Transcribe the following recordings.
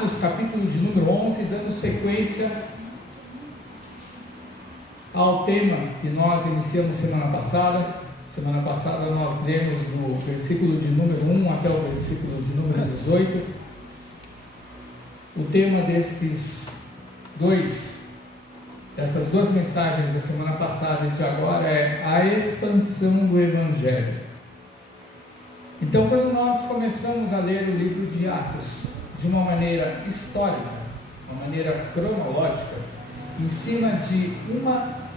Atos, capítulo de número 11, dando sequência ao tema que nós iniciamos semana passada. Semana passada nós lemos do versículo de número 1 até o versículo de número 18. O tema dessas duas mensagens da semana passada e de agora é a expansão do Evangelho. Então, quando nós começamos a ler o livro de Atos de uma maneira histórica, uma maneira cronológica, em cima de uma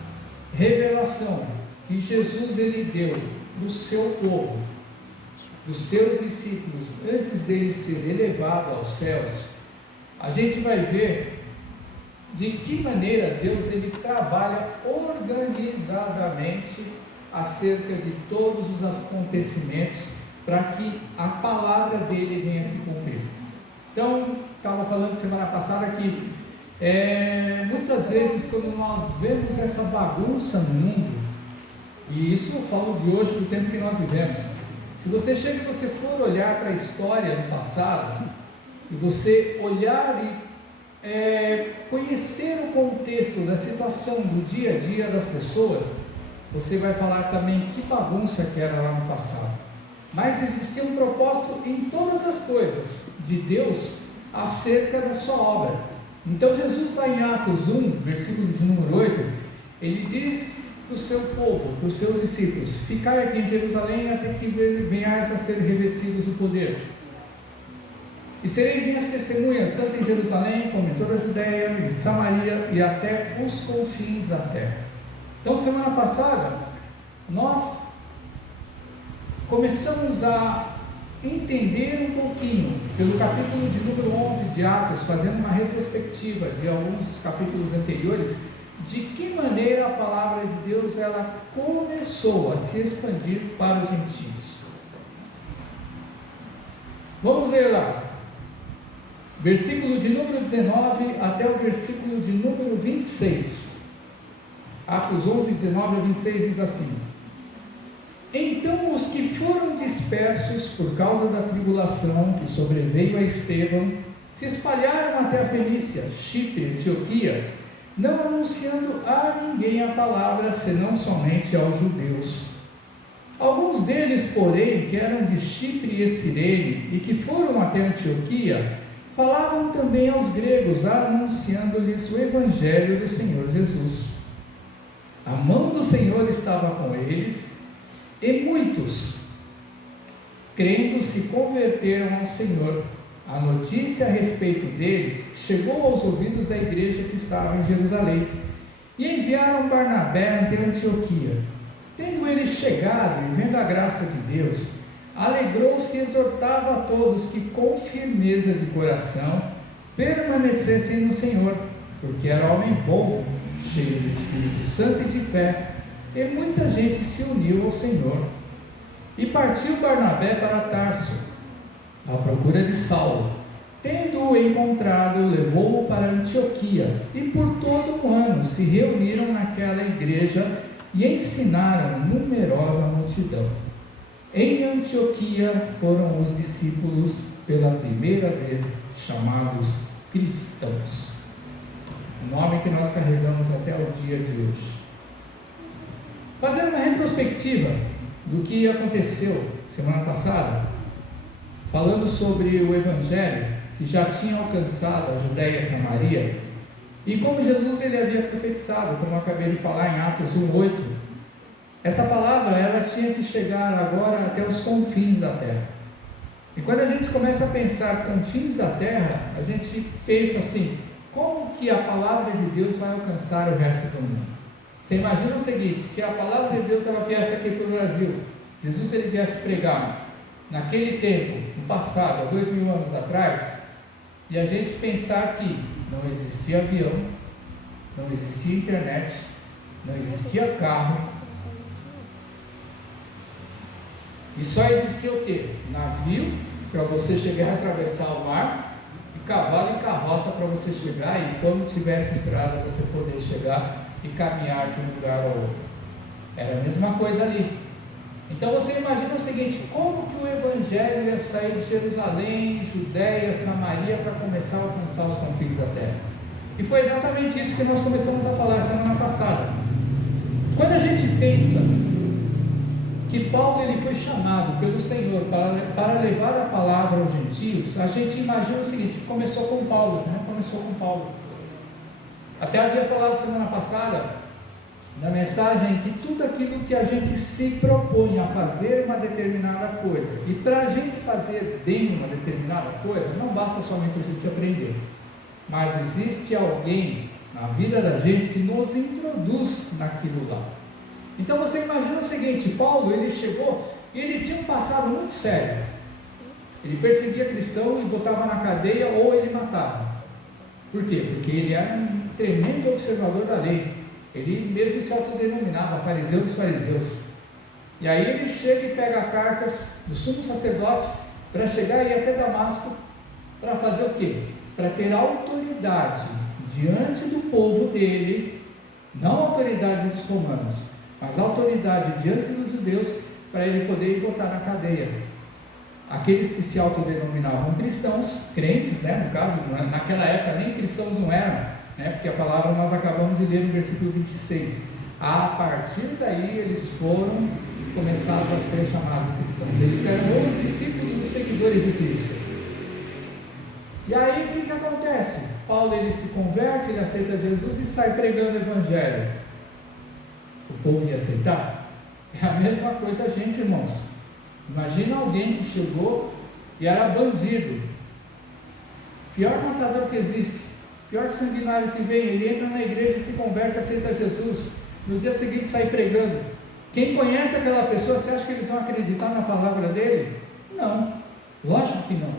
revelação que Jesus ele deu para o seu povo, dos seus discípulos, antes dele ser elevado aos céus, a gente vai ver de que maneira Deus ele trabalha organizadamente acerca de todos os acontecimentos para que a palavra dele venha se cumprir. Então, estava falando semana passada que muitas vezes quando nós vemos essa bagunça no mundo, e isso eu falo de hoje, do tempo que nós vivemos, se você chega e você for olhar para a história do passado, e você olhar e conhecer o contexto da situação do dia a dia das pessoas, você vai falar também que bagunça que era lá no passado. Mas existia um propósito em todas as coisas de Deus acerca da sua obra. Então Jesus lá em Atos 1, versículo de número 8, ele diz para o seu povo, para os seus discípulos: ficai aqui em Jerusalém até que venhais a ser revestidos do poder. E sereis minhas testemunhas, tanto em Jerusalém como em toda a Judéia, em Samaria e até os confins da terra. Então, semana passada, nós começamos a entender um pouquinho, pelo capítulo de número 11 de Atos, fazendo uma retrospectiva de alguns capítulos anteriores, de que maneira a palavra de Deus ela começou a se expandir para os gentios. Vamos ler lá, versículo de número 19 até o versículo de número 26. Atos 11, 19 a 26 diz assim: então os que foram dispersos por causa da tribulação que sobreveio a Estevão se espalharam até a Fenícia, Chipre, Antioquia, não anunciando a ninguém a palavra, senão somente aos judeus. Alguns deles, porém, que eram de Chipre e Cirene e que foram até Antioquia, falavam também aos gregos, anunciando-lhes o evangelho do Senhor Jesus. A mão do Senhor estava com eles, e muitos, crendo, se converteram ao Senhor. A notícia a respeito deles chegou aos ouvidos da igreja que estava em Jerusalém, e enviaram Barnabé ante Antioquia. Tendo ele chegado e vendo a graça de Deus, alegrou-se e exortava a todos que com firmeza de coração permanecessem no Senhor, porque era homem bom, cheio do Espírito Santo e de fé, e muita gente se uniu ao Senhor. E partiu Barnabé para Tarso, à procura de Saulo. Tendo-o encontrado, levou-o para Antioquia, e por todo um ano se reuniram naquela igreja e ensinaram numerosa multidão. Em Antioquia foram os discípulos pela primeira vez chamados cristãos, o nome que nós carregamos até o dia de hoje. Fazendo uma retrospectiva do que aconteceu semana passada, falando sobre o Evangelho que já tinha alcançado a Judéia e a Samaria, e como Jesus ele havia profetizado, como eu acabei de falar em Atos 1:8, essa palavra ela tinha que chegar agora até os confins da terra. E quando a gente começa a pensar confins da terra, a gente pensa assim: como que a palavra de Deus vai alcançar o resto do mundo? Você imagina o seguinte: se a palavra de Deus ela viesse aqui para o Brasil, Jesus ele viesse pregar naquele tempo, no passado, há 2000 anos atrás, e a gente pensar que não existia avião, não existia internet, não existia carro, e só existia o quê? Navio para você chegar a atravessar o mar, e cavalo e carroça para você chegar, e quando tivesse estrada você poder chegar e caminhar de um lugar ao outro. Era a mesma coisa ali. Então você imagina o seguinte: como que o Evangelho ia sair de Jerusalém, Judéia, Samaria, para começar a alcançar os confins da terra? E foi exatamente isso que nós começamos a falar semana passada. Quando a gente pensa que Paulo ele foi chamado pelo Senhor para levar a palavra aos gentios, a gente imagina o seguinte: começou com Paulo, não começou com Paulo. Até havia falado semana passada na mensagem que tudo aquilo que a gente se propõe a fazer uma determinada coisa, e para a gente fazer bem uma determinada coisa, não basta somente a gente aprender, mas existe alguém na vida da gente que nos introduz naquilo lá. Então você imagina o seguinte: Paulo ele chegou e ele tinha um passado muito sério. Ele perseguia cristão e botava na cadeia ou ele matava. Por quê? Porque ele era um tremendo observador da lei. Ele mesmo se autodenominava fariseu dos fariseus. E aí ele chega e pega cartas do sumo sacerdote para chegar e ir até Damasco para fazer o quê? Para ter autoridade diante do povo dele, não autoridade dos romanos, mas autoridade diante dos judeus, para ele poder ir botar na cadeia aqueles que se autodenominavam cristãos, crentes, né? No caso, naquela época nem cristãos não eram, porque a palavra nós acabamos de ler no versículo 26. A partir daí eles foram começados a ser chamados cristãos. Eles eram os discípulos dos seguidores de Cristo. E aí o que acontece? Paulo ele se converte, ele aceita Jesus e sai pregando o Evangelho. O povo ia aceitar? É a mesma coisa a gente, irmãos. Imagina alguém que chegou e era bandido, pior matador que existe, pior sanguinário que vem. Ele entra na igreja e se converte, aceita Jesus, no dia seguinte sai pregando. Quem conhece aquela pessoa, você acha que eles vão acreditar na palavra dele? Não, lógico que não.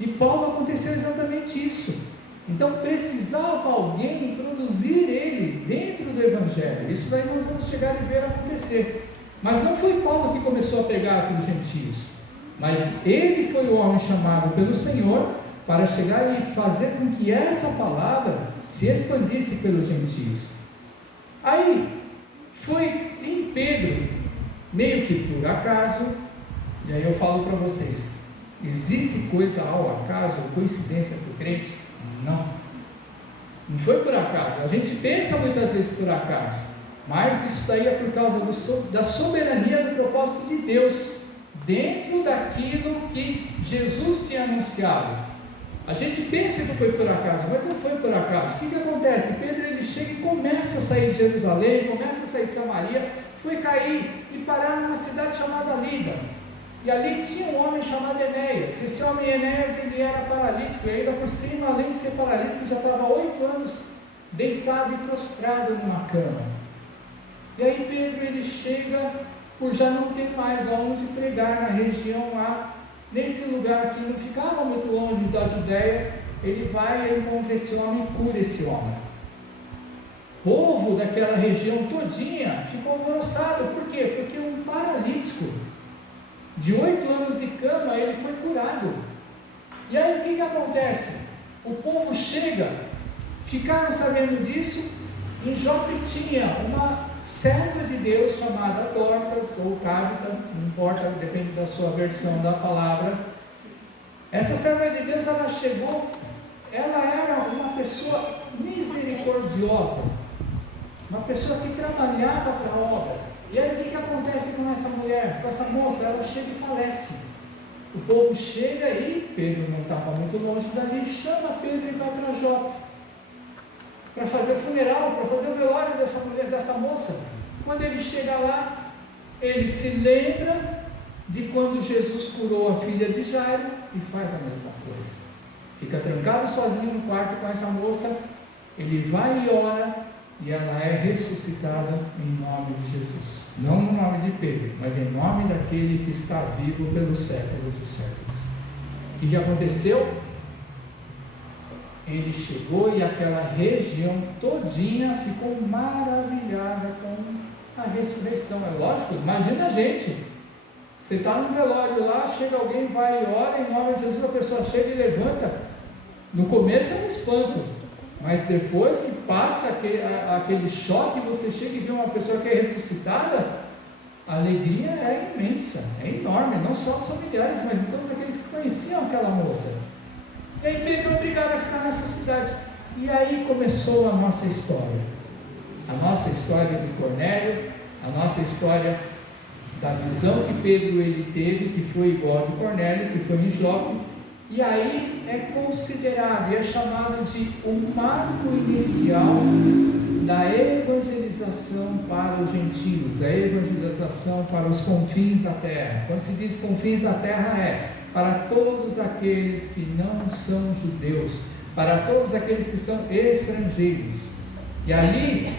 E Paulo aconteceu exatamente isso. Então precisava alguém introduzir ele dentro do Evangelho. Isso daí nós vamos chegar e ver acontecer. Mas não foi Paulo que começou a pregar para os gentios, mas ele foi o homem chamado pelo Senhor para chegar e fazer com que essa palavra se expandisse pelos gentios. Aí foi em Pedro, meio que por acaso, e aí eu falo para vocês: existe coisa ao acaso ou coincidência para o crente? Não foi por acaso. A gente pensa muitas vezes por acaso, mas isso daí é por causa da soberania do propósito de Deus, dentro daquilo que Jesus tinha anunciado. A gente pensa que foi por acaso, mas não foi por acaso. O que acontece? Pedro ele chega e começa a sair de Jerusalém, começa a sair de Samaria, foi cair e parar numa cidade chamada Lida. E ali tinha um homem chamado Enéas. Esse homem Enéas ele era paralítico, e ainda por cima, além de ser paralítico, já estava 8 anos deitado e prostrado numa cama. E aí Pedro ele chega, por já não ter mais aonde pregar na região lá, nesse lugar que não ficava muito longe da Judéia, ele vai e encontra esse homem e cura esse homem. O povo daquela região todinha ficou alvoroçado. Por quê? Porque um paralítico de 8 anos de cama, ele foi curado. E aí o que acontece? O povo chega, ficaram sabendo disso. Em Jope tinha uma serva de Deus chamada Dorcas ou Tabita, não importa, depende da sua versão da palavra. Essa serva de Deus, ela chegou, ela era uma pessoa misericordiosa, uma pessoa que trabalhava para a obra. E aí o que acontece com essa mulher, com essa moça? Ela chega e falece. O povo chega e Pedro não estava muito longe dali, chama Pedro e vai para Jope para fazer o funeral, para fazer o velório dessa mulher, dessa moça. Quando ele chega lá, ele se lembra de quando Jesus curou a filha de Jairo e faz a mesma coisa. Fica trancado sozinho no quarto com essa moça, ele vai e ora, e ela é ressuscitada em nome de Jesus. Não no nome de Pedro, mas em nome daquele que está vivo pelos séculos dos séculos. O que aconteceu? Ele chegou e aquela região todinha ficou maravilhada com a ressurreição. É lógico, imagina a gente, você está num velório lá, chega alguém, vai e ora em nome de Jesus, a pessoa chega e levanta. No começo é um espanto, mas depois que passa aquele choque, você chega e vê uma pessoa que é ressuscitada, a alegria é imensa, é enorme, não só dos familiares, mas de todos aqueles que conheciam aquela moça. E aí Pedro é obrigado a ficar nessa cidade. E aí começou a nossa história de Cornélio, a nossa história da visão que Pedro ele teve, que foi igual a de Cornélio, que foi em Jope. E aí é considerado e é chamado de o marco inicial da evangelização para os gentios, a evangelização para os confins da terra. Quando se diz confins da terra, é para todos aqueles que não são judeus, para todos aqueles que são estrangeiros. E ali,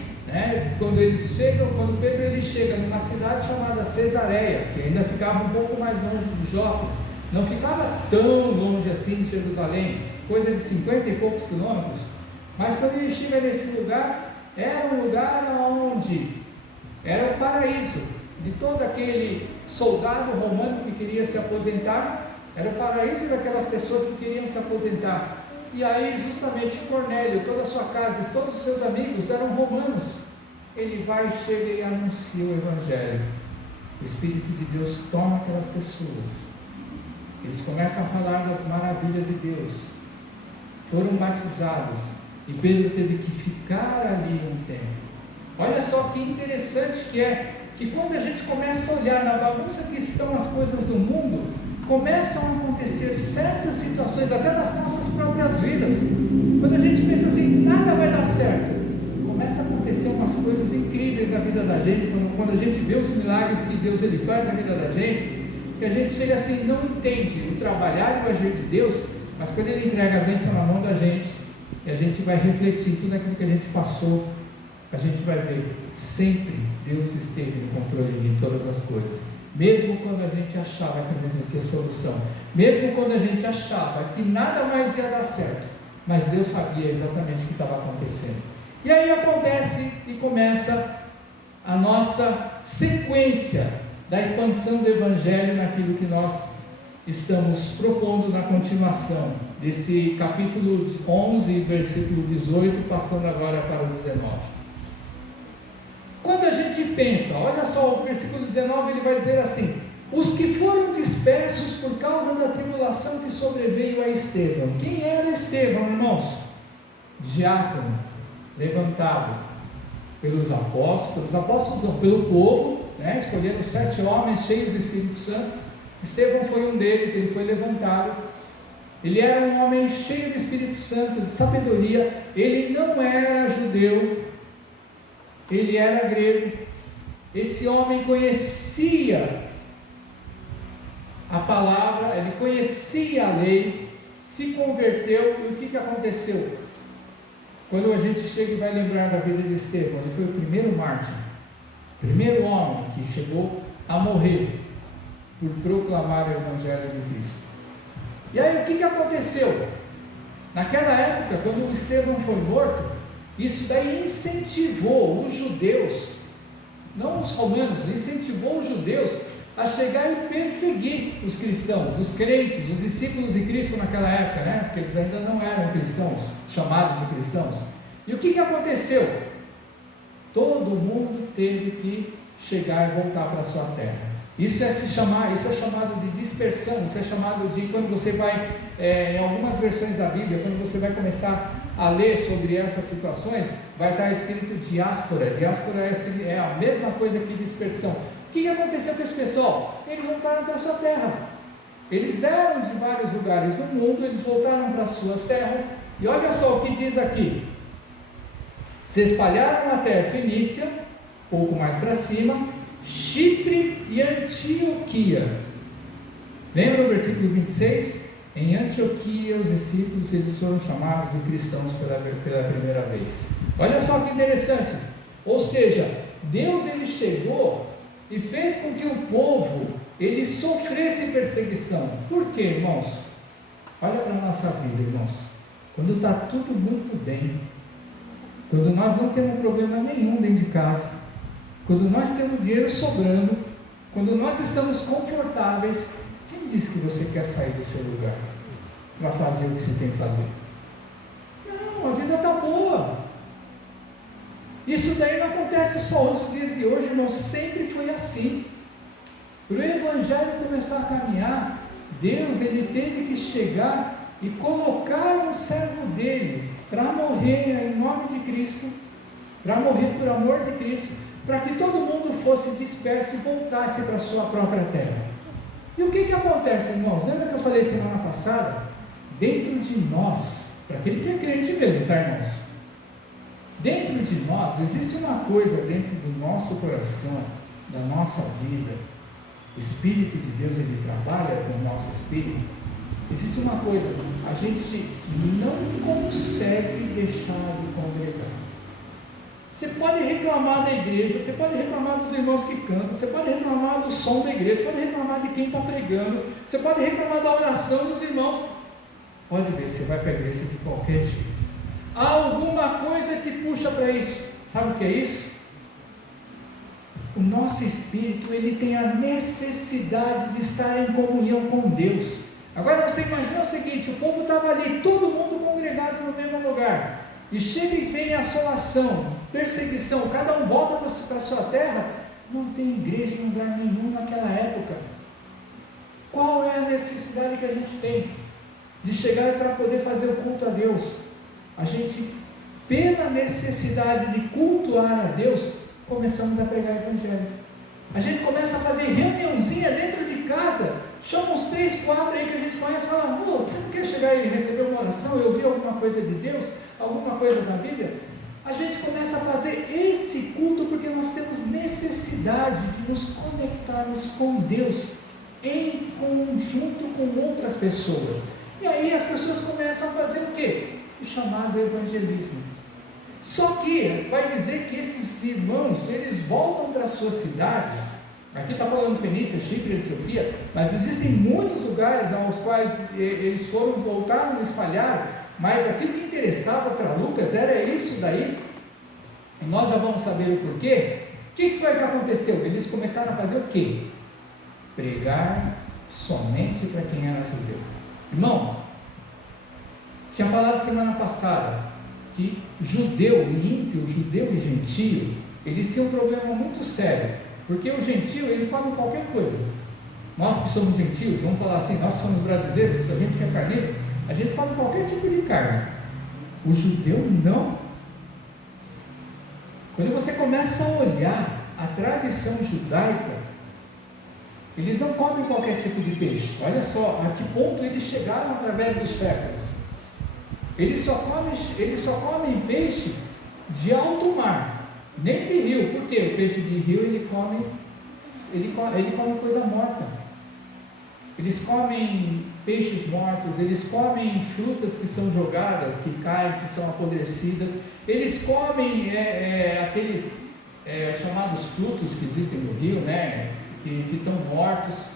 quando Pedro ele chega numa cidade chamada Cesareia, que ainda ficava um pouco mais longe de Jope, não ficava tão longe assim de Jerusalém, coisa de 50 e poucos quilômetros, mas quando ele chega nesse lugar, era um lugar onde era o paraíso de todo aquele soldado romano que queria se aposentar, era o paraíso daquelas pessoas que queriam se aposentar. E aí justamente Cornélio, toda a sua casa e todos os seus amigos eram romanos. Ele vai, chega e anuncia o Evangelho. O Espírito de Deus toma aquelas pessoas, eles começam a falar das maravilhas de Deus, foram batizados, e Pedro teve que ficar ali um tempo. Olha só que interessante que é, que quando a gente começa a olhar na bagunça que estão as coisas do mundo, começam a acontecer certas situações, até nas nossas próprias vidas. Quando a gente pensa assim, nada vai dar certo, começa a acontecer umas coisas incríveis na vida da gente, quando a gente vê os milagres que Deus ele faz na vida da gente, que a gente chega assim, não entende o trabalhar e o agir de Deus, mas quando Ele entrega a bênção na mão da gente, e a gente vai refletir tudo aquilo que a gente passou, a gente vai ver, sempre Deus esteve no controle de todas as coisas, mesmo quando a gente achava que não existia solução, mesmo quando a gente achava que nada mais ia dar certo, mas Deus sabia exatamente o que estava acontecendo. E aí acontece e começa a nossa sequência da expansão do Evangelho naquilo que nós estamos propondo na continuação desse capítulo 11, versículo 18, passando agora para o 19. Quando a gente pensa, olha só, o versículo 19 ele vai dizer assim: os que foram dispersos por causa da tribulação que sobreveio a Estevão. Quem era Estevão, irmãos? Diácono, levantado pelos apóstolos não, pelo povo, escolheram 7 homens cheios do Espírito Santo. Estevão foi um deles, ele foi levantado. Ele era um homem cheio do Espírito Santo, de sabedoria. Ele não era judeu, ele era grego. Esse homem conhecia a palavra, ele conhecia a lei, se converteu. E o que aconteceu? Quando a gente chega e vai lembrar da vida de Estevão, ele foi o primeiro mártir, primeiro homem que chegou a morrer por proclamar o Evangelho de Cristo. E aí o que aconteceu? Naquela época, quando Estevão foi morto, isso daí incentivou os judeus, não os romanos, incentivou os judeus a chegar e perseguir os cristãos, os crentes, os discípulos de Cristo naquela época, porque eles ainda não eram cristãos, chamados de cristãos. E o que aconteceu? Todo mundo teve que chegar e voltar para a sua terra. Isso é chamado de dispersão. Isso é chamado de, quando você vai, em algumas versões da Bíblia, quando você vai começar a ler sobre essas situações, vai estar escrito diáspora. Diáspora é a mesma coisa que dispersão. O que aconteceu com esse pessoal? Eles voltaram para a sua terra. Eles eram de vários lugares do mundo, eles voltaram para as suas terras. E olha só o que diz aqui: se espalharam até Fenícia, pouco mais para cima, Chipre e Antioquia. Lembra o versículo 26? Em Antioquia os discípulos eles foram chamados de cristãos pela primeira vez. Olha só que interessante. Ou seja, Deus ele chegou e fez com que o povo ele sofresse perseguição. Por quê, irmãos? Olha para a nossa vida, irmãos. Quando está tudo muito bem, quando nós não temos problema nenhum dentro de casa, quando nós temos dinheiro sobrando, quando nós estamos confortáveis, quem diz que você quer sair do seu lugar para fazer o que você tem que fazer? Não, a vida está boa. Isso daí não acontece só nos dias de hoje, irmão, sempre foi assim. Para o Evangelho começar a caminhar, Deus ele teve que chegar e colocar um servo dele para morrer em nome de Cristo, para morrer por amor de Cristo, para que todo mundo fosse disperso e voltasse para a sua própria terra. E o que acontece, irmãos? Lembra que eu falei semana passada? Dentro de nós, para aquele que é crente mesmo, tá, irmãos? Dentro de nós existe uma coisa dentro do nosso coração, da nossa vida. O Espírito de Deus, ele trabalha com o nosso espírito. Existe uma coisa, a gente não consegue deixar de congregar. Você pode reclamar da igreja, você pode reclamar dos irmãos que cantam, você pode reclamar do som da igreja, você pode reclamar de quem está pregando, você pode reclamar da oração dos irmãos. Pode ver, você vai para a igreja de qualquer jeito. Alguma coisa te puxa para isso. Sabe o que é isso? O nosso espírito, ele tem a necessidade de estar em comunhão com Deus. Agora você imagina o seguinte: o povo estava ali, todo mundo congregado no mesmo lugar, e chega e vem a assolação, perseguição, cada um volta para a sua terra. Não tem igreja em lugar nenhum naquela época. Qual é a necessidade que a gente tem de chegar para poder fazer o culto a Deus? A gente, pela necessidade de cultuar a Deus, começamos a pregar o Evangelho. A gente começa a fazer reuniãozinha dentro de casa, chama uns 3, 4 aí que a gente conhece e fala: amor, você não quer chegar e receber uma oração, eu ouvir alguma coisa de Deus, alguma coisa da Bíblia? A gente começa a fazer esse culto porque nós temos necessidade de nos conectarmos com Deus em conjunto com outras pessoas. E aí as pessoas começam a fazer o quê? O chamado evangelismo. Só que vai dizer que esses irmãos, eles voltam para as suas cidades. Aqui está falando Fenícia, Chipre, Etiópia, mas existem muitos lugares aos quais eles voltaram e espalharam, mas aquilo que interessava para Lucas era isso daí, e nós já vamos saber o porquê. O que foi que aconteceu? Eles começaram a fazer o quê? Pregar somente para quem era judeu. Irmão, tinha falado semana passada que judeu e ímpio, judeu e gentio, eles tinham um problema muito sério, porque o gentio, ele come qualquer coisa. Nós que somos gentios, vamos falar assim, nós somos brasileiros, a gente que é carneiro, a gente come qualquer tipo de carne. O judeu não. Quando você começa a olhar a tradição judaica, eles não comem qualquer tipo de peixe. Olha só a que ponto eles chegaram através dos séculos. Eles só comem peixe de alto mar, nem de rio. Por quê? O peixe de rio ele come coisa morta. Eles comem peixes mortos, eles comem frutas que são jogadas, que caem, que são apodrecidas. Eles comem aqueles chamados frutos que existem no rio, né? Que estão mortos.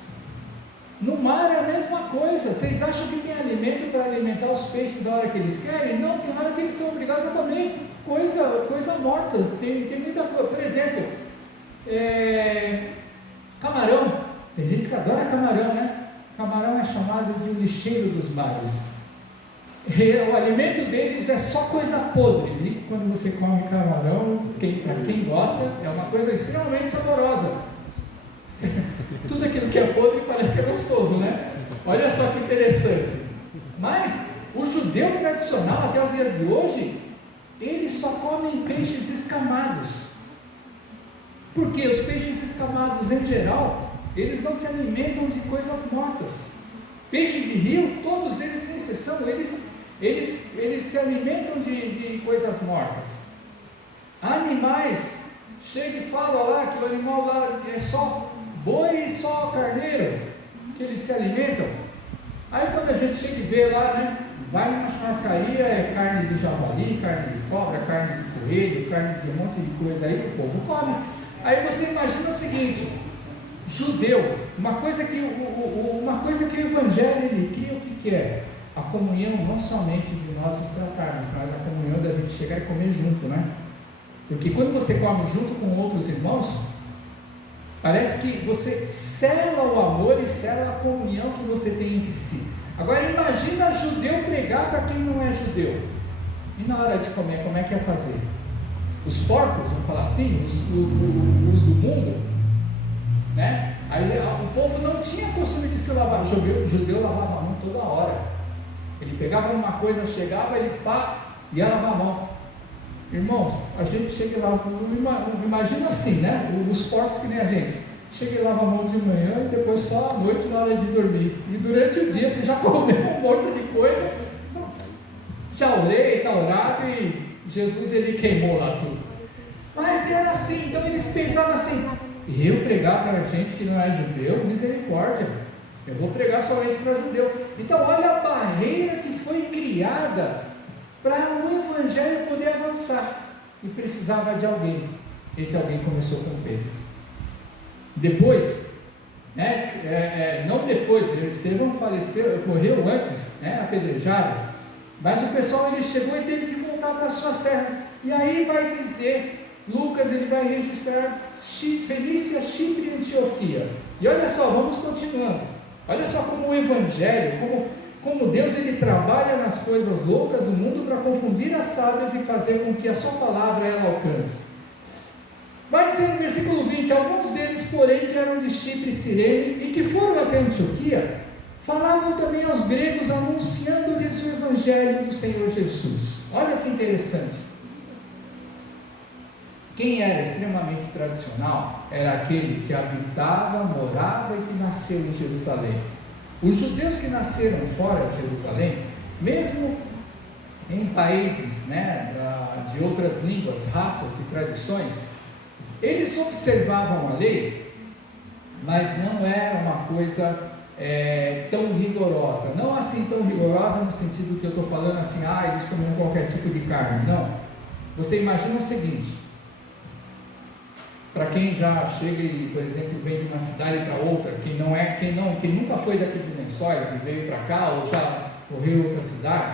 No mar é a mesma coisa. Vocês acham que tem alimento para alimentar os peixes a hora que eles querem? Não, tem hora que eles são obrigados a comer coisa morta. Tem muita coisa. Por exemplo, camarão. Tem gente que adora camarão, né? Camarão é chamado de lixeiro dos mares. O alimento deles é só coisa podre. E quando você come camarão, para quem gosta, é uma coisa extremamente saborosa. Tudo aquilo que é podre parece que é gostoso, né? Olha só que interessante. Mas o judeu tradicional, até os dias de hoje, eles só comem peixes escamados. Porque os peixes escamados, em geral, eles não se alimentam de coisas mortas. Peixe de rio, todos eles, sem exceção, eles se alimentam de coisas mortas. Animais, chega e fala lá que o animal lá é só boi e só carneiro, que eles se alimentam. Aí quando a gente chega e vê lá, né, vai numa churrascaria, é carne de javali, carne de cobra, carne de coelho, carne de um monte de coisa aí que o povo come. Aí você imagina o seguinte: judeu, uma coisa que o evangelho ele cria, o que é? A comunhão não somente de nós nos tratarmos, mas a comunhão da gente chegar e comer junto, né? Porque quando você come junto com outros irmãos, parece que você sela o amor e sela a comunhão que você tem entre si. Agora imagina judeu pregar para quem não é judeu. E na hora de comer, como é que ia fazer? Os porcos, vamos falar assim, os do mundo, né? Aí o povo não tinha costume de se lavar. O judeu lavava a mão toda hora. Ele pegava uma coisa, chegava, ele ia lavar a mão. Irmãos, a gente chega lá, imagina assim, né? Os porcos que nem a gente. Chega e lava a mão de manhã e depois só à noite na hora de dormir. E durante o dia você já comeu um monte de coisa. Já orei, está orado e Jesus ele queimou lá tudo. Mas era assim, então eles pensavam assim: eu pregar para gente que não é judeu, misericórdia, eu vou pregar somente para judeu. Então olha a barreira que foi criada para o evangelho poder avançar, e precisava de alguém. Esse alguém começou com Pedro. Depois, né, não depois, Estevão faleceu, morreu antes, né, apedrejado, mas o pessoal ele chegou e teve que voltar para as suas terras. E aí vai dizer, Lucas ele vai registrar Fenícia, Chipre e Antioquia. E olha só, vamos continuando. Olha só como o evangelho, como Deus ele trabalha nas coisas loucas do mundo para confundir as sábias e fazer com que a sua palavra ela alcance. Vai dizer no versículo 20: alguns deles, porém, que eram de Chipre e Cirene e que foram até Antioquia, falavam também aos gregos, anunciando-lhes o evangelho do Senhor Jesus. Olha que interessante. Quem era extremamente tradicional era aquele que habitava, morava e que nasceu em Jerusalém. Os judeus que nasceram fora de Jerusalém, mesmo em países, né, de outras línguas, raças e tradições, eles observavam a lei, mas não era uma coisa tão rigorosa. Não assim tão rigorosa no sentido que eu estou falando assim, eles comiam qualquer tipo de carne. Não. Você imagina o seguinte: para quem já chega e, por exemplo, vem de uma cidade para outra, quem nunca foi daqui de Lençóis e veio para cá, ou já correu em outras cidades,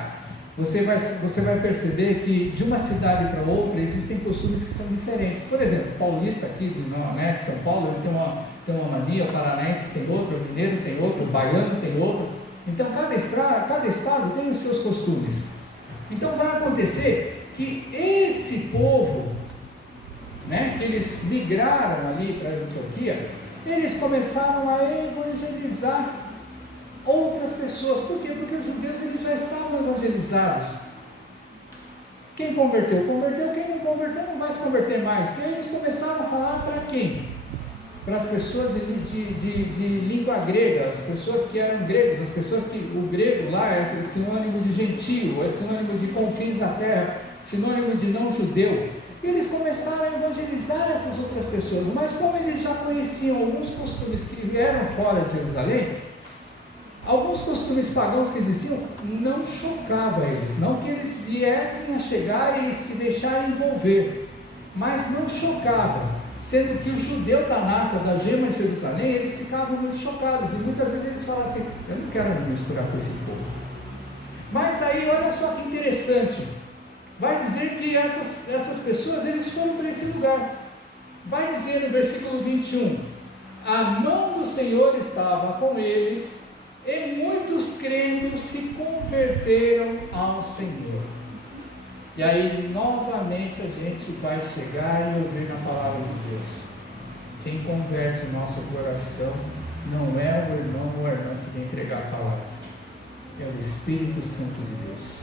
você vai perceber que de uma cidade para outra existem costumes que são diferentes. Por exemplo, o paulista aqui de São Paulo ele tem uma mania, o paranaense tem outra, o mineiro tem outra, o baiano tem outra. Então cada estado tem os seus costumes. Então vai acontecer que esse povo, né, que eles migraram ali para Antioquia, eles começaram a evangelizar outras pessoas. Por quê? Porque os judeus eles já estavam evangelizados. Quem converteu, converteu. Quem não converteu, não vai se converter mais. E aí eles começaram a falar para quem? Para as pessoas de língua grega, as pessoas que eram gregos, as pessoas que o grego lá é sinônimo de gentio, é sinônimo de confins da terra, sinônimo de não judeu. E eles começaram a evangelizar essas outras pessoas, mas como eles já conheciam alguns costumes que eram fora de Jerusalém, alguns costumes pagãos que existiam, não chocava eles, não que eles viessem a chegar e se deixar envolver, mas não chocava, sendo que o judeu da nata, da gema de Jerusalém, eles ficavam muito chocados, e muitas vezes eles falavam assim: eu não quero me misturar com esse povo. Mas aí olha só que interessante, vai dizer que essas pessoas, eles foram para esse lugar. Vai dizer no versículo 21, a mão do Senhor estava com eles, e muitos crendo se converteram ao Senhor. E aí novamente a gente vai chegar e ouvir na palavra de Deus: quem converte o nosso coração não é o irmão ou a irmã que vem pregar a palavra, é o Espírito Santo de Deus.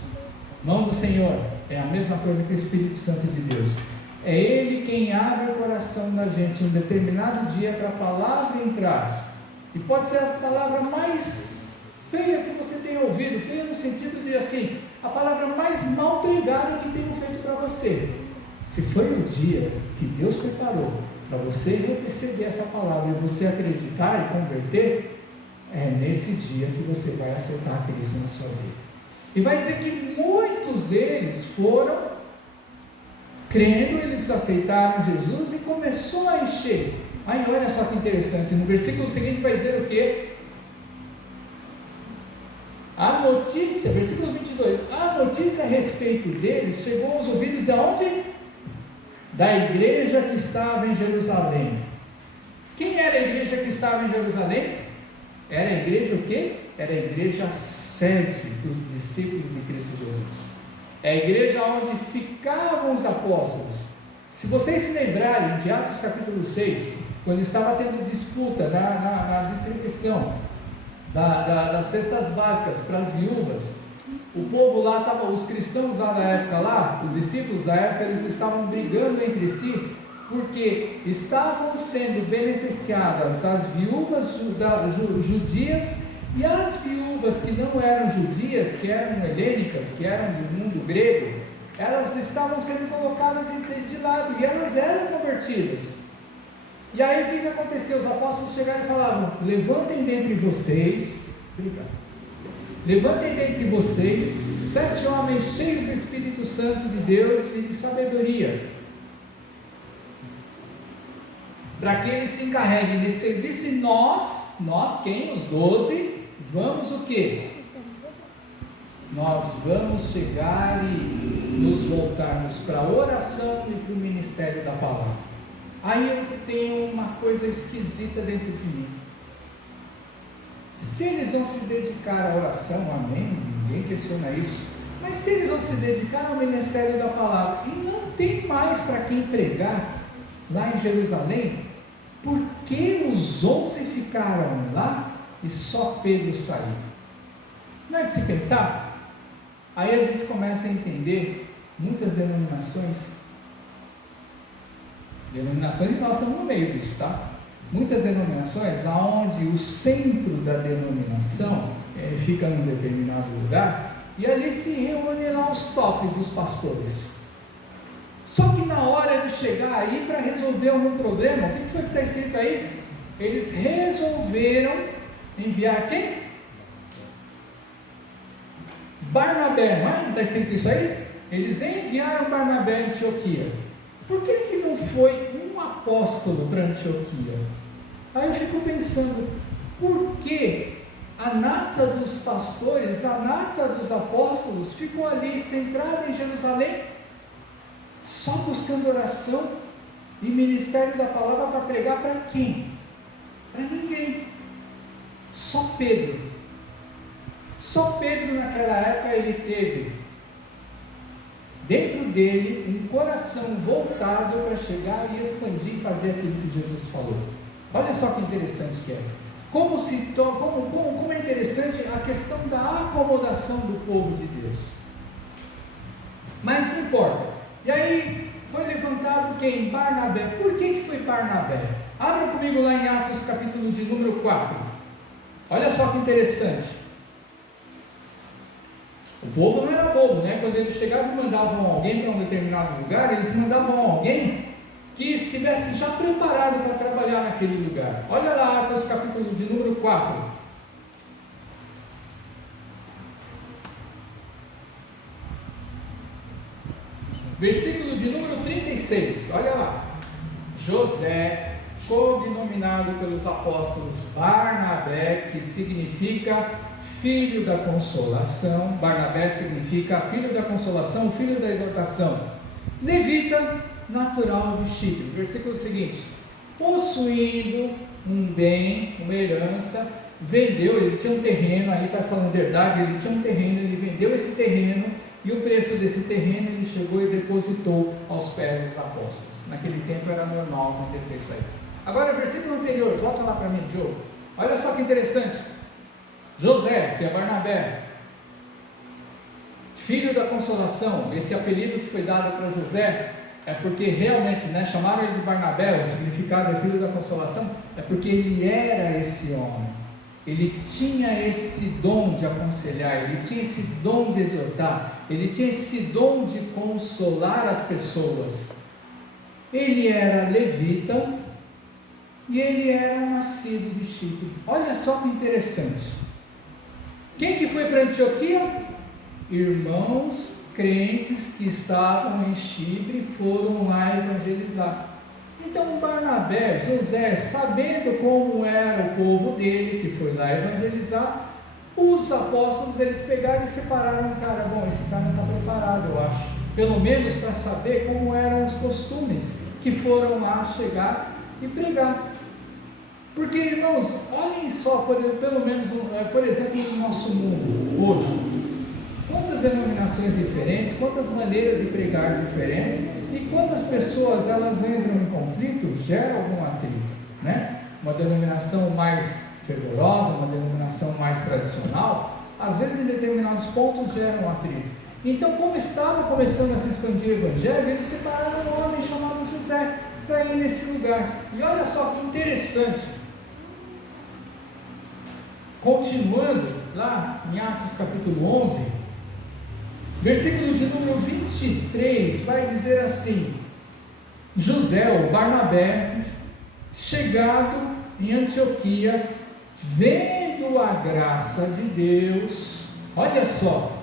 Mão do Senhor é a mesma coisa que o Espírito Santo de Deus. É Ele quem abre o coração da gente em um determinado dia para a palavra entrar. E pode ser a palavra mais feia que você tenha ouvido, feia no sentido de assim, a palavra mais mal pregada que tenham feito para você. Se foi o dia que Deus preparou para você receber essa palavra e você acreditar e converter, é nesse dia que você vai aceitar Cristo na sua vida. E vai dizer que muitos deles foram crendo, eles aceitaram Jesus e começou a encher. Aí olha só que interessante, no versículo seguinte vai dizer o quê? A notícia, versículo 22, a notícia a respeito deles chegou aos ouvidos de onde? Da igreja que estava em Jerusalém. Quem era a igreja que estava em Jerusalém? Era a igreja o quê? Era a igreja sede dos discípulos de Cristo Jesus. É a igreja onde ficavam os apóstolos. Se vocês se lembrarem de Atos capítulo 6, quando estava tendo disputa na distribuição das cestas básicas para as viúvas, o povo lá estava, os cristãos lá da época lá, os discípulos da época, eles estavam brigando entre si, porque estavam sendo beneficiadas as viúvas judias e as viúvas que não eram judias, que eram helênicas, que eram do mundo grego, elas estavam sendo colocadas de lado e elas eram convertidas. E aí o que aconteceu? Os apóstolos chegaram e falavam: levantem dentre vocês, levantem dentre vocês 7 homens cheios do Espírito Santo de Deus e de sabedoria, para que eles se encarreguem desse serviço, e nós quem? Os 12, vamos o quê? Nós vamos chegar e nos voltarmos para a oração e para o ministério da palavra. Aí eu tenho uma coisa esquisita dentro de mim. Se eles vão se dedicar à oração, amém, ninguém questiona isso, mas se eles vão se dedicar ao ministério da palavra e não tem mais para quem pregar lá em Jerusalém, por que os 11 ficaram lá e só Pedro saiu? Não é de se pensar? Aí a gente começa a entender muitas denominações, e nós estamos no meio disso, tá? Muitas denominações onde o centro da denominação fica num determinado lugar, e ali se reúnem lá os tops dos pastores. Só que na hora de chegar aí para resolver algum problema, o que foi que está escrito aí? Eles resolveram enviar quem? Barnabé, não está escrito isso aí? Eles enviaram Barnabé a Antioquia. Por que não foi um apóstolo para Antioquia? Aí eu fico pensando, por que a nata dos pastores, a nata dos apóstolos ficou ali centrada em Jerusalém, só buscando oração e ministério da palavra para pregar para quem? Para ninguém. Só Pedro naquela época ele teve dentro dele um coração voltado para chegar e expandir e fazer aquilo que Jesus falou. Olha só que interessante que é. Como é interessante a questão da acomodação do povo de Deus. Mas não importa. E aí foi levantado quem? Barnabé. Por que foi Barnabé? Abra comigo lá em Atos capítulo de número 4. Olha só que interessante. O povo não era bobo, né? Quando eles chegavam e mandavam alguém para um determinado lugar, eles mandavam alguém que estivesse já preparado para trabalhar naquele lugar. Olha lá, Atos capítulo de número 4. Versículo de número 36. Olha lá. José, cognominado pelos apóstolos Barnabé, que significa filho da consolação. Barnabé significa filho da consolação, filho da exortação. Levita, natural de Chipre. Versículo seguinte: possuindo um bem, uma herança, vendeu, ele tinha um terreno, aí está falando a verdade, ele tinha um terreno, ele vendeu esse terreno, e o preço desse terreno ele chegou e depositou aos pés dos apóstolos. Naquele tempo era normal acontecer isso aí. Agora, versículo anterior, volta lá para mim, Diogo. Olha só que interessante. José, que é Barnabé, filho da consolação, esse apelido que foi dado para José, é porque realmente, chamaram ele de Barnabé, o significado é filho da consolação, é porque ele era esse homem, ele tinha esse dom de aconselhar, ele tinha esse dom de exortar, ele tinha esse dom de consolar as pessoas. Ele era levita e ele era nascido de Chipre. Olha só que interessante. Quem que foi para Antioquia? Irmãos crentes que estavam em Chipre foram lá evangelizar. Então Barnabé, José, sabendo como era o povo dele, que foi lá evangelizar, os apóstolos, eles pegaram e separaram um cara. Bom, esse cara não está preparado, eu acho, pelo menos para saber como eram os costumes, que foram lá chegar e pregar. Porque, irmãos, olhem só, pelo menos, por exemplo, no nosso mundo, hoje, quantas denominações diferentes, quantas maneiras de pregar diferentes, e quando as pessoas elas entram em conflito, gera algum atrito. né? Uma denominação mais fervorosa, uma denominação mais tradicional, às vezes em determinados pontos geram atrito. Então, como estava começando a se expandir o evangelho, eles separaram um homem chamado José para ir nesse lugar. E olha só que interessante, continuando lá em Atos capítulo 11, versículo de número 23, vai dizer assim: José, ou Barnabé, chegado em Antioquia, vendo a graça de Deus, olha só,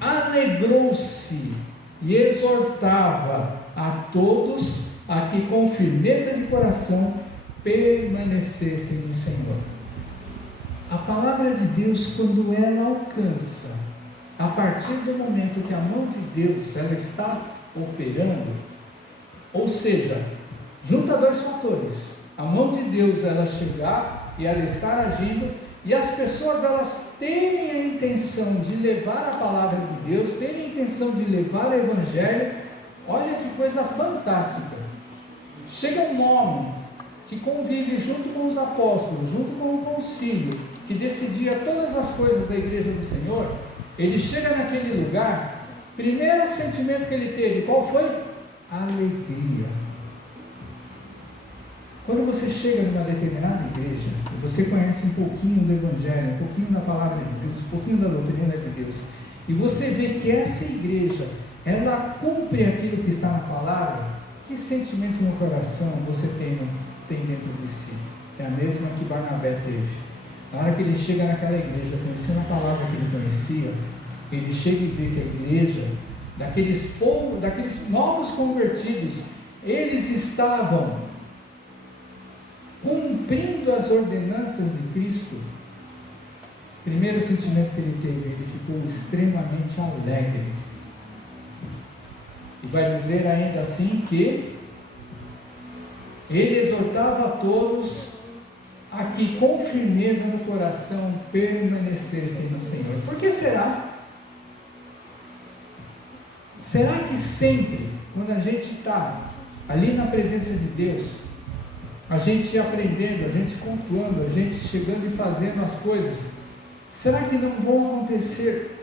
alegrou-se e exortava a todos a que com firmeza de coração permanecessem no Senhor. A palavra de Deus, quando ela alcança, a partir do momento que a mão de Deus ela está operando, ou seja, junta dois fatores: a mão de Deus ela chegar e ela estar agindo, e as pessoas elas terem a intenção de levar a palavra de Deus, terem a intenção de levar o evangelho. Olha que coisa fantástica. Chega um homem que convive junto com os apóstolos, junto com o concílio, que decidia todas as coisas da igreja do Senhor. Ele chega naquele lugar, primeiro sentimento que ele teve, qual foi? Alegria. Quando você chega numa determinada igreja, e você conhece um pouquinho do evangelho, um pouquinho da palavra de Deus, um pouquinho da doutrina de Deus, e você vê que essa igreja, ela cumpre aquilo que está na palavra, que sentimento no coração você tem dentro de si? É a mesma que Barnabé teve. Na hora que ele chega naquela igreja, conhecendo a palavra que ele conhecia, ele chega e vê que a igreja, daqueles novos convertidos, eles estavam cumprindo as ordenanças de Cristo. Primeiro sentimento que ele teve, ele ficou extremamente alegre. E vai dizer ainda assim que ele exortava a todos a que com firmeza no coração permanecessem no Senhor. Por que será? Será que sempre, quando a gente está ali na presença de Deus, a gente aprendendo, a gente cultuando, a gente chegando e fazendo as coisas, será que não vão acontecer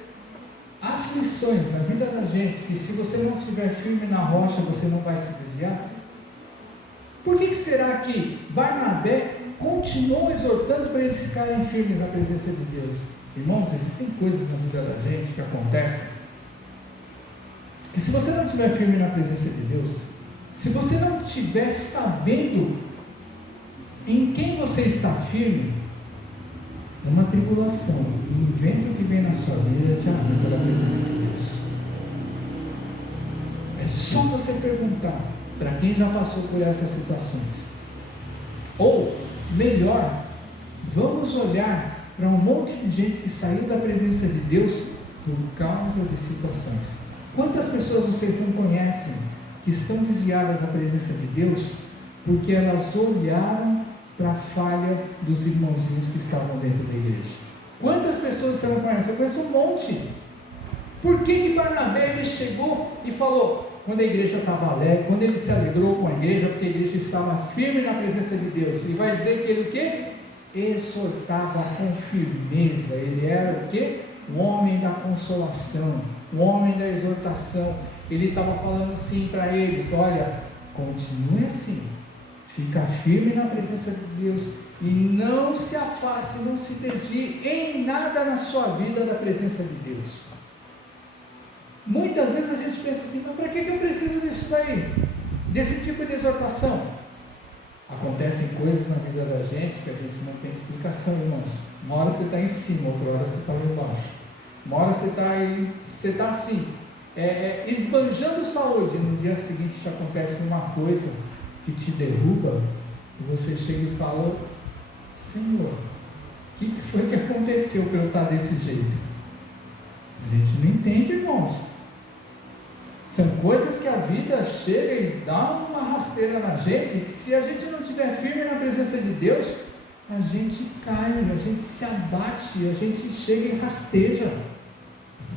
aflições na vida da gente, que se você não estiver firme na rocha, você não vai se desviar? Por que será que Barnabé continuou exortando para eles ficarem firmes na presença de Deus? Irmãos, existem coisas na vida da gente que acontecem, que se você não estiver firme na presença de Deus, se você não estiver sabendo em quem você está firme, uma tribulação, um vento que vem na sua vida te arranca da presença de Deus. É só você perguntar para quem já passou por essas situações. Ou, melhor, vamos olhar para um monte de gente que saiu da presença de Deus por causa de situações. Quantas pessoas vocês não conhecem que estão desviadas da presença de Deus porque elas olharam para a falha dos irmãozinhos que estavam dentro da igreja? Quantas pessoas você não conhece? Eu conheço um monte. Por que Barnabé ele chegou e falou, quando a igreja estava alegre, quando ele se alegrou com a igreja, porque a igreja estava firme na presença de Deus, e vai dizer que ele o quê? Exortava com firmeza. Ele era o quê? O homem da consolação, o homem da exortação. Ele estava falando assim para eles: olha, continue assim, fica firme na presença de Deus e não se afaste, não se desvie em nada na sua vida da presença de Deus. Muitas vezes a gente pensa assim, mas para que eu preciso disso daí? Desse tipo de exortação? Acontecem coisas na vida da gente que a gente não tem explicação, irmãos. Uma hora você está em cima, outra hora você está lá embaixo. Uma hora você está aí, você está assim, esbanjando saúde, no dia seguinte te acontece uma coisa que te derruba, e você chega e fala: Senhor, o que foi que aconteceu para eu estar desse jeito? A gente não entende, irmãos. São coisas que a vida chega e dá uma rasteira na gente, que se a gente não estiver firme na presença de Deus, a gente cai, a gente se abate, a gente chega e rasteja.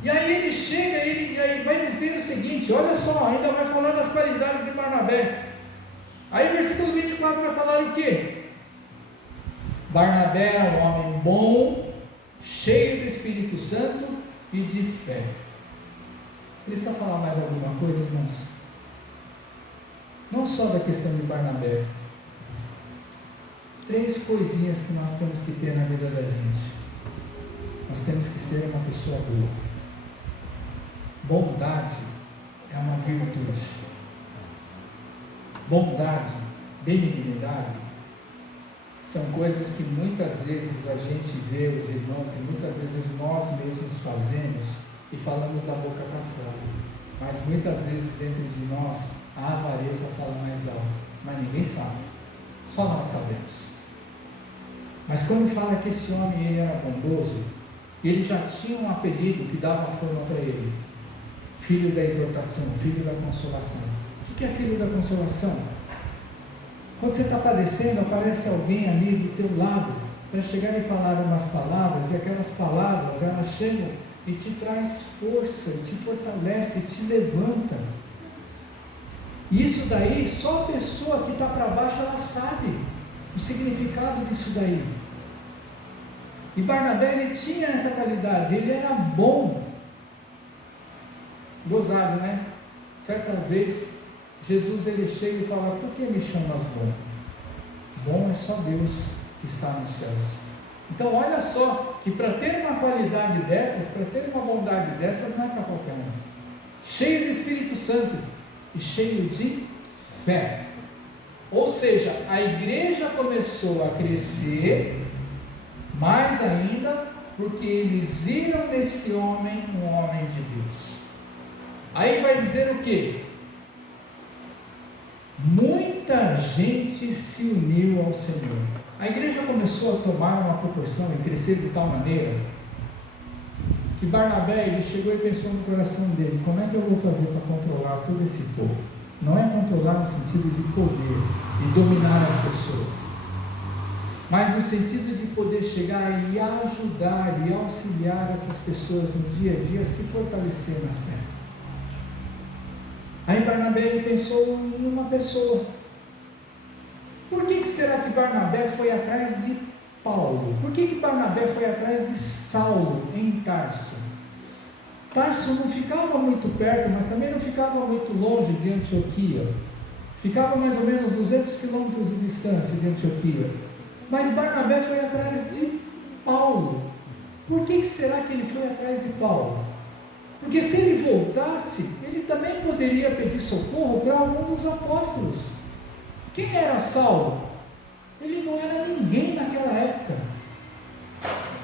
E aí ele chega e aí vai dizer o seguinte, olha só, ainda vai falar das qualidades de Barnabé. Aí versículo 24 vai falar o quê? Barnabé era um homem bom, cheio do Espírito Santo e de fé. Precisa falar mais alguma coisa, irmãos? Não só da questão de Barnabé. 3 coisinhas que nós temos que ter na vida da gente. Nós temos que ser uma pessoa boa. Bondade é uma virtude. Bondade, benignidade, são coisas que muitas vezes a gente vê os irmãos e muitas vezes nós mesmos fazemos e falamos da boca para fora. Mas muitas vezes dentro de nós a avareza fala mais alto, mas ninguém sabe, só nós sabemos. Mas quando fala que esse homem ele era bondoso, ele já tinha um apelido que dava fama para ele: filho da exortação, filho da consolação. O que é filho da consolação? Quando você está padecendo, aparece alguém ali do teu lado para chegar e falar umas palavras, e aquelas palavras elas chegam e te traz força, te fortalece, te levanta. E isso daí, só a pessoa que está para baixo ela sabe o significado disso daí. E Barnabé ele tinha essa qualidade, ele era bom. Gozado, né? Certa vez Jesus ele chega e fala: por que me chamas bom? Bom é só Deus que está nos céus. Então olha só, que para ter uma qualidade dessas, para ter uma bondade dessas, não é para qualquer um. Cheio do Espírito Santo e cheio de fé. Ou seja, a igreja começou a crescer, mais ainda, porque eles viram nesse homem um homem de Deus. Aí vai dizer o quê? Muita gente se uniu ao Senhor. A igreja começou a tomar uma proporção e crescer de tal maneira que Barnabé ele chegou e pensou no coração dele: como é que eu vou fazer para controlar todo esse povo? Não é controlar no sentido de poder e dominar as pessoas, mas no sentido de poder chegar e ajudar e auxiliar essas pessoas no dia a dia a se fortalecer na fé. Aí Barnabé ele pensou em uma pessoa. Por que será que Barnabé foi atrás de Paulo? Por que Barnabé foi atrás de Saulo em Tarso? Tarso não ficava muito perto, mas também não ficava muito longe de Antioquia. Ficava mais ou menos 200 quilômetros de distância de Antioquia. Mas Barnabé foi atrás de Paulo. Por que será que ele foi atrás de Paulo? Porque se ele voltasse, ele também poderia pedir socorro para algum dos apóstolos. Quem era Saulo? Ele não era ninguém naquela época.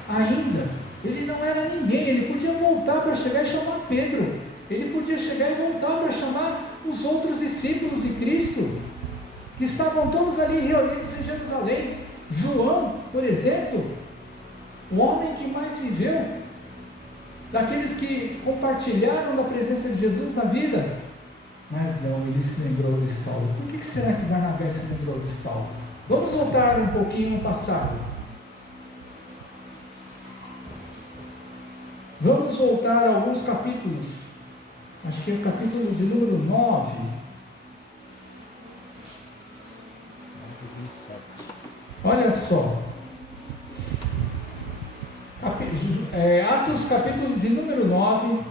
Ainda, ele não era ninguém. Ele podia voltar para chegar e chamar Pedro. Ele podia chegar e voltar para chamar os outros discípulos de Cristo, que estavam todos ali reunidos em Jerusalém. João, por exemplo, o homem que mais viveu, daqueles que compartilharam da presença de Jesus na vida. Mas não, ele se lembrou de Saulo. Por que será que Barnabé se lembrou de Saulo? Vamos voltar um pouquinho no passado. Vamos voltar a alguns capítulos. Acho que é o capítulo de número 9. Olha só. Atos capítulo de número 9.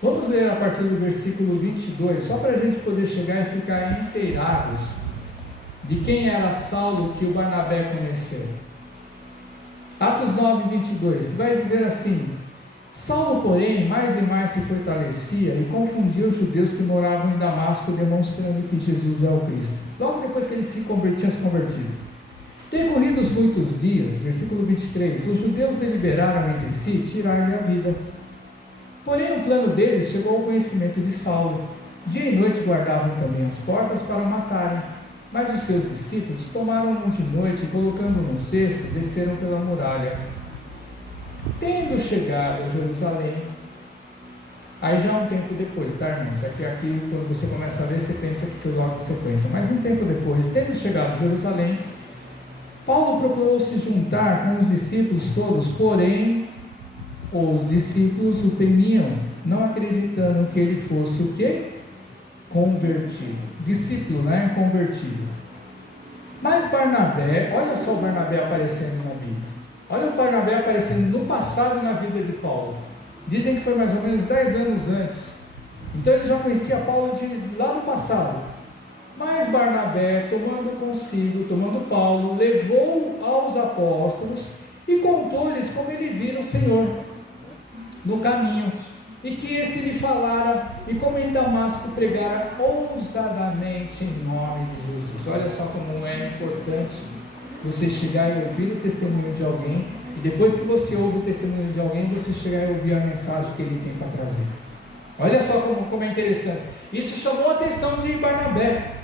Vamos ler a partir do versículo 22, só para a gente poder chegar e ficar inteirados de quem era Saulo que o Barnabé conheceu. Atos 9, 22, vai dizer assim: Saulo, porém, mais e mais se fortalecia e confundia os judeus que moravam em Damasco, demonstrando que Jesus é o Cristo. Logo depois que ele tinha se convertido. Decorridos muitos dias, versículo 23, os judeus deliberaram entre si tirar-lhe a vida. Porém, o plano deles chegou ao conhecimento de Saulo. Dia e noite guardavam também as portas para o matarem. Mas os seus discípulos tomaram-no de noite e, colocando num cesto, desceram pela muralha. Tendo chegado a Jerusalém, aí já um tempo depois, tá, irmãos? Aqui quando você começa a ler, você pensa que foi logo em sequência. Mas um tempo depois, tendo chegado a Jerusalém, Paulo procurou se juntar com os discípulos todos, porém os discípulos o temiam, não acreditando que ele fosse o quê? convertido. Discípulo, né? Convertido. Mas Barnabé, olha só o Barnabé aparecendo na Bíblia. Olha o Barnabé aparecendo no passado na vida de Paulo. Dizem que foi mais ou menos 10 anos antes. Então ele já conhecia Paulo lá no passado. Mas Barnabé, tomando Paulo, levou aos apóstolos e contou-lhes como ele vira o Senhor no caminho, e que esse lhe falara, e como em Damasco pregara ousadamente em nome de Jesus. Olha só como é importante você chegar e ouvir o testemunho de alguém, e depois que você ouve o testemunho de alguém, você chegar e ouvir a mensagem que ele tem para trazer. Olha só como é interessante. Isso chamou a atenção de Barnabé.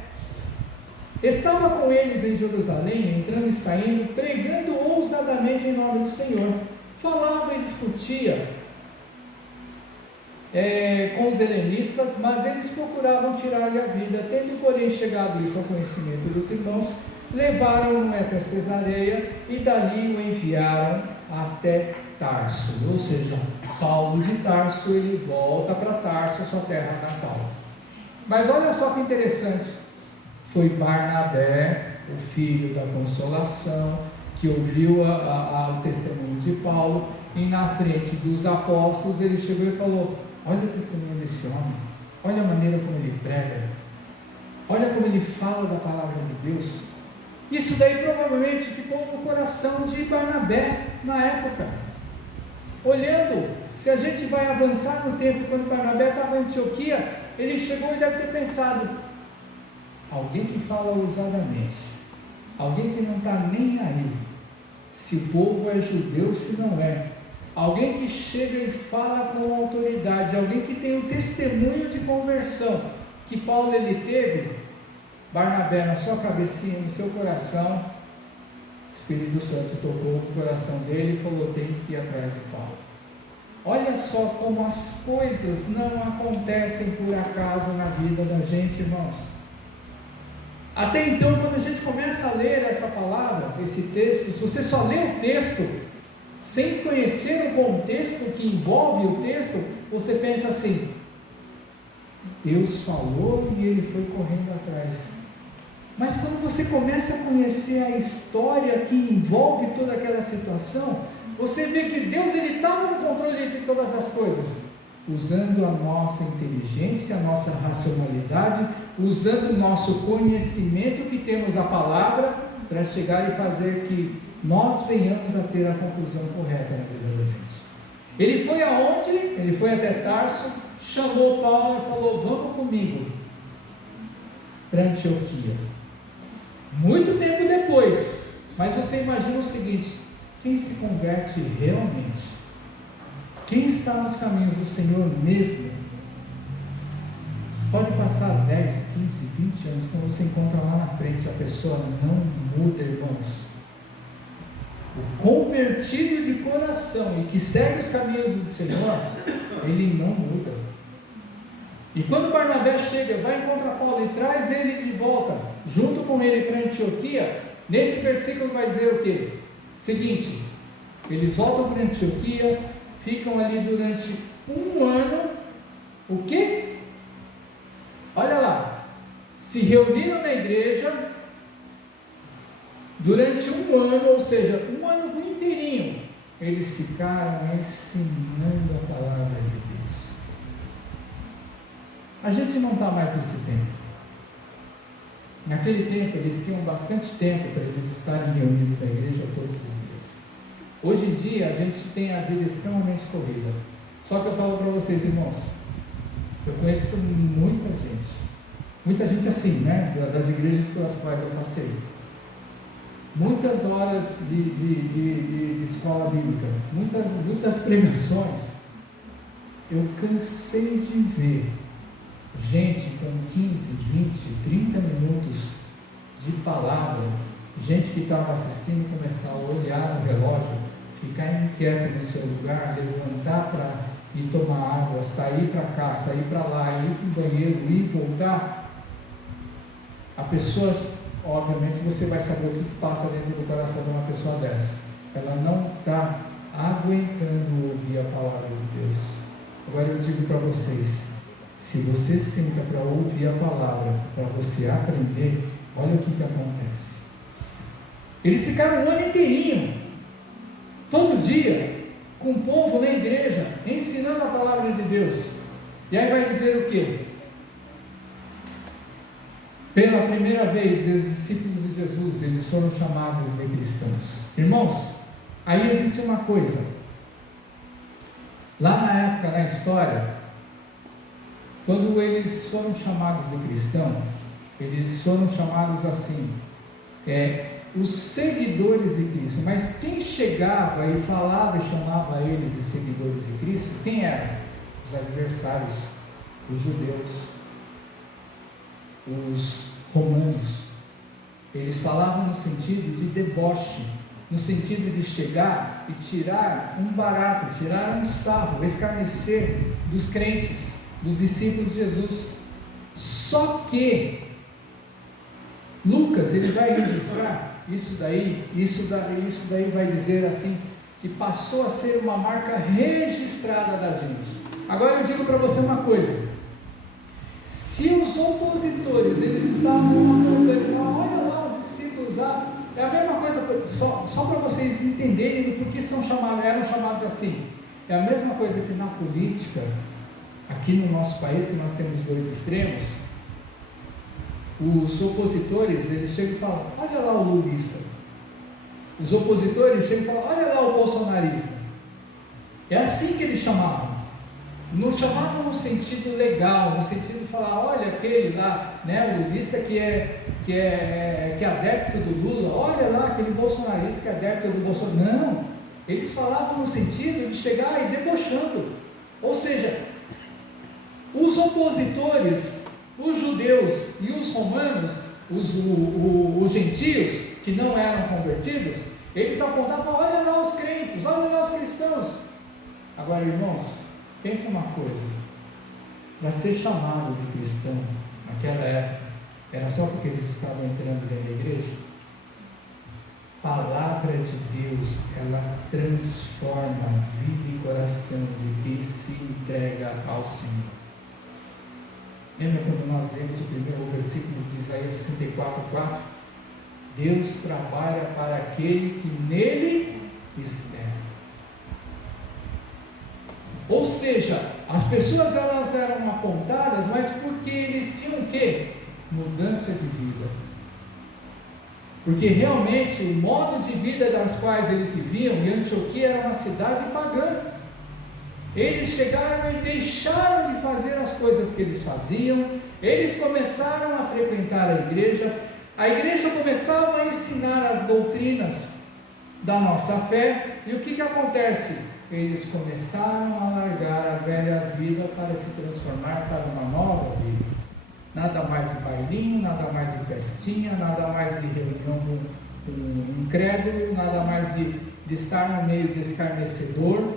Estava com eles em Jerusalém, entrando e saindo, pregando ousadamente em nome do Senhor. Falava e discutia com os helenistas, mas eles procuravam tirar-lhe a vida. Tendo, porém, chegado isso ao conhecimento dos irmãos, levaram-no até Cesareia e dali o enviaram até Tarso. Ou seja, Paulo de Tarso, ele volta para Tarso, sua terra natal. Mas olha só que interessante, foi Barnabé, o filho da consolação, que ouviu o testemunho de Paulo, e na frente dos apóstolos ele chegou e falou: olha o testemunho desse homem, olha a maneira como ele prega, olha como ele fala da palavra de Deus. Isso daí provavelmente ficou no coração de Barnabé na época. Olhando, se a gente vai avançar no tempo, quando Barnabé estava em Antioquia, ele chegou e deve ter pensado: alguém que fala ousadamente, alguém que não está nem aí, se o povo é judeu, se não é, alguém que chega e fala com autoridade, alguém que tem o testemunho de conversão que Paulo ele teve. Barnabé, na sua cabecinha, no seu coração, o Espírito Santo tocou o coração dele e falou: tem que ir atrás de Paulo. Olha só como as coisas não acontecem por acaso na vida da gente, irmãos. Até então, quando a gente começa a ler essa palavra, esse texto, se você só lê o texto sem conhecer o contexto que envolve o texto, você pensa assim: Deus falou e ele foi correndo atrás. Mas quando você começa a conhecer a história que envolve toda aquela situação, você vê que Deus estava no controle de todas as coisas, usando a nossa inteligência, a nossa racionalidade, usando o nosso conhecimento que temos a palavra, para chegar e fazer que nós venhamos a ter a conclusão correta na vida da gente. Ele foi aonde? Ele foi até Tarso, chamou Paulo e falou: vamos comigo para Antioquia. Muito tempo depois, mas você imagina o seguinte: quem se converte realmente, quem está nos caminhos do Senhor mesmo, pode passar 10, 15, 20 anos, quando você encontra lá na frente, a pessoa não muda, irmãos. O convertido de coração e que segue os caminhos do Senhor, ele não muda. E quando Barnabé chega, vai encontrar Paulo e traz ele de volta, junto com ele para Antioquia, nesse versículo vai dizer o quê? Seguinte: eles voltam para Antioquia, ficam ali durante um ano. O quê? Olha lá, se reuniram na igreja durante um ano, ou seja, um ano inteirinho, eles ficaram ensinando a palavra de Deus. A gente não está mais nesse tempo. Naquele tempo eles tinham bastante tempo para eles estarem reunidos na igreja todos os dias. Hoje em dia a gente tem a vida extremamente corrida. Só que eu falo para vocês, irmãos, eu conheço muita gente assim, né, das igrejas pelas quais eu passei. Muitas horas de escola bíblica, muitas pregações. Eu cansei de ver gente com 15, 20, 30 minutos de palavra, gente que estava assistindo começar a olhar no relógio, ficar inquieto no seu lugar, levantar para ir tomar água, sair para cá, sair para lá, ir para o banheiro, ir e voltar. A pessoa, obviamente você vai saber o que passa dentro do coração de uma pessoa dessa. Ela não está aguentando ouvir a palavra de Deus. Agora eu digo para vocês, Se você senta para ouvir a palavra, para você aprender, olha o que acontece. Eles ficaram um ano inteirinho, todo dia, com o povo na igreja, ensinando a palavra de Deus. E aí vai dizer o quê? Pela primeira vez, os discípulos de Jesus, eles foram chamados de cristãos. Irmãos, aí existe uma coisa. Lá na época, na história, quando eles foram chamados de cristãos, eles foram chamados assim, os seguidores de Cristo. Mas quem chegava e falava e chamava eles de seguidores de Cristo, quem eram? Os adversários, os judeus, os romanos. Eles falavam no sentido de deboche, no sentido de chegar e tirar um barato, tirar um sarro, escarnecer dos crentes, dos discípulos de Jesus. Só que Lucas, ele vai registrar isso daí vai dizer assim, que passou a ser uma marca registrada da gente. Agora eu digo para você uma coisa: se os opositores, eles estavam apontando, eles falavam, olha lá os discípulos lá, é a mesma coisa, só para vocês entenderem por que eram chamados assim. É a mesma coisa que na política, aqui no nosso país, que nós temos dois extremos. Os opositores, eles chegam e falam, olha lá o lulista. Os opositores chegam e falam, olha lá o bolsonarista. É assim que eles chamavam. Não chamavam no sentido legal, no sentido de falar, olha aquele lá, né, o lulista que é adepto do Lula, olha lá aquele bolsonarista que é adepto do Bolsonaro. Não, eles falavam no sentido de chegar e debochando. Ou seja, os opositores, os judeus e os romanos, os gentios que não eram convertidos, eles apontavam, olha lá os crentes, olha lá os cristãos. Agora, irmãos, pensa uma coisa: para ser chamado de cristão naquela época, era só porque eles estavam entrando dentro da igreja? A palavra de Deus, ela transforma a vida e coração de quem se entrega ao Senhor. Lembra quando nós lemos o primeiro versículo de Isaías 64:4? Deus trabalha para aquele que nele espera. Ou seja, as pessoas elas eram apontadas, mas porque eles tinham o quê? Mudança de vida. Porque realmente o modo de vida das quais eles viviam, e Antioquia era uma cidade pagã. Eles chegaram e deixaram de fazer as coisas que eles faziam, eles começaram a frequentar a igreja começava a ensinar as doutrinas da nossa fé, e o que acontece? Eles começaram a largar a velha vida para se transformar para uma nova vida. Nada mais de bailinho, nada mais de festinha, nada mais de reunião com um incrédulo, nada mais de estar no meio de escarnecedor.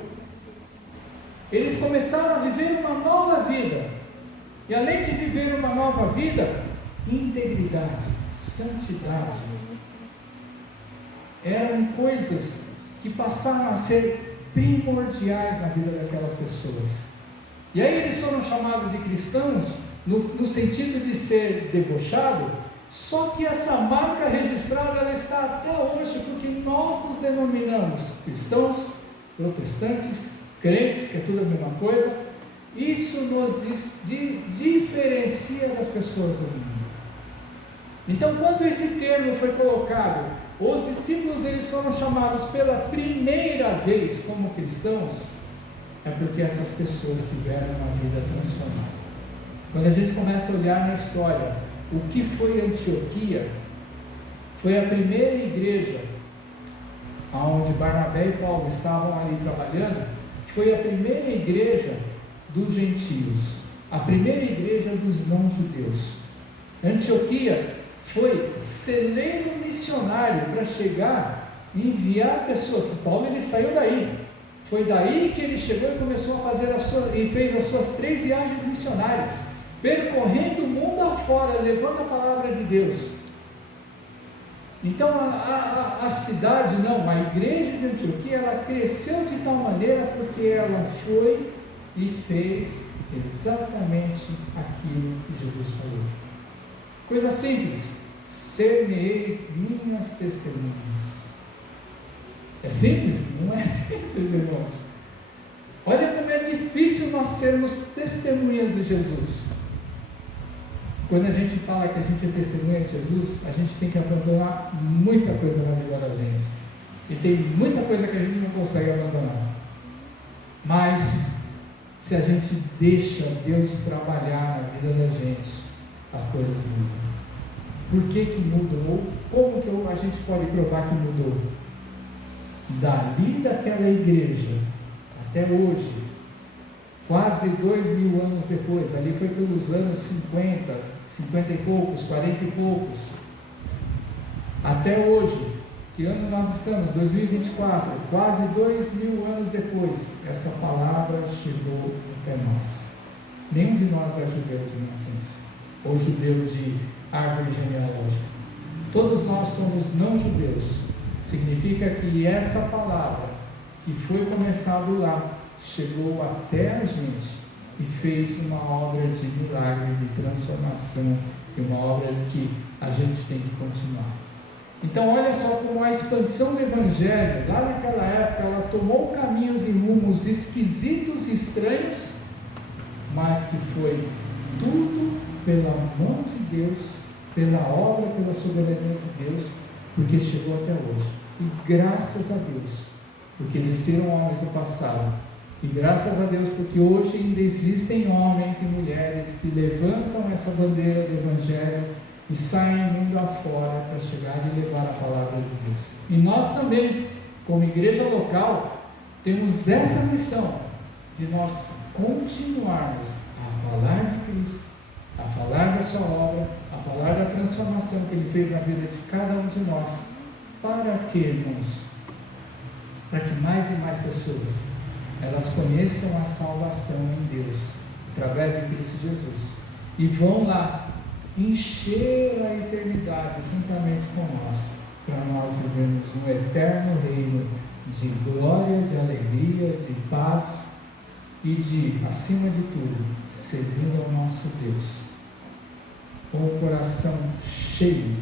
Eles começaram a viver uma nova vida, e além de viver uma nova vida, integridade, santidade, eram coisas que passaram a ser primordiais na vida daquelas pessoas. E aí eles foram chamados de cristãos no sentido de ser debochado, só que essa marca registrada ela está até hoje, porque nós nos denominamos cristãos, protestantes, crentes, que é tudo a mesma coisa. Isso nos diferencia das pessoas do mundo. Então, quando esse termo foi colocado, os discípulos eles foram chamados pela primeira vez como cristãos, é porque essas pessoas tiveram uma vida transformada. Quando a gente começa a olhar na história, o que foi Antioquia? Foi a primeira igreja onde Barnabé e Paulo estavam ali trabalhando. Foi a primeira igreja dos gentios, a primeira igreja dos não-judeus. Antioquia foi celeiro missionário para chegar e enviar pessoas. Paulo ele saiu daí, foi daí que ele chegou e começou a fazer e fez as suas 3 viagens missionárias, percorrendo o mundo afora, levando a palavra de Deus. Então a cidade, não, a igreja de Antioquia, ela cresceu de tal maneira porque ela foi e fez exatamente aquilo que Jesus falou. Coisa simples: ser-me-eis minhas testemunhas. É simples? Não é simples, irmãos. Olha como é difícil nós sermos testemunhas de Jesus. Quando a gente fala que a gente é testemunha de Jesus, a gente tem que abandonar muita coisa na vida da gente. E tem muita coisa que a gente não consegue abandonar. Mas, se a gente deixa Deus trabalhar na vida da gente, as coisas mudam. Por que mudou? Como que a gente pode provar que mudou? Dali daquela igreja até hoje, quase 2000 anos depois, ali foi pelos anos 50 e poucos, 40 e poucos, até hoje, que ano nós estamos? 2024, quase 2000 anos depois, essa palavra chegou até nós. Nenhum de nós é judeu de nascença, ou judeu de árvore genealógica. Todos nós somos não judeus. Significa que essa palavra que foi começado lá, chegou até a gente e fez uma obra de milagre, de transformação, e uma obra de que a gente tem que continuar. Então olha só como a expansão do Evangelho, lá naquela época, ela tomou caminhos e rumos esquisitos e estranhos, mas que foi tudo pela mão de Deus, pela obra, pela soberania de Deus, porque chegou até hoje. E graças a Deus, porque existiram homens no passado, e graças a Deus porque hoje ainda existem homens e mulheres que levantam essa bandeira do Evangelho e saem mundo afora para chegar e levar a palavra de Deus. E nós também, como igreja local, temos essa missão de nós continuarmos a falar de Cristo, a falar da sua obra, a falar da transformação que Ele fez na vida de cada um de nós. Para que, irmãos? Para que mais e mais pessoas elas conheçam a salvação em Deus através de Cristo Jesus e vão lá encher a eternidade juntamente com nós, para nós vivermos no eterno reino de glória, de alegria, de paz e de, acima de tudo, servindo ao nosso Deus com o coração cheio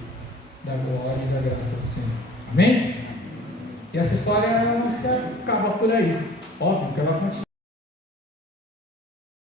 da glória e da graça do Senhor. Amém? E essa história ela não se acaba por aí. Óbvio que ela continua.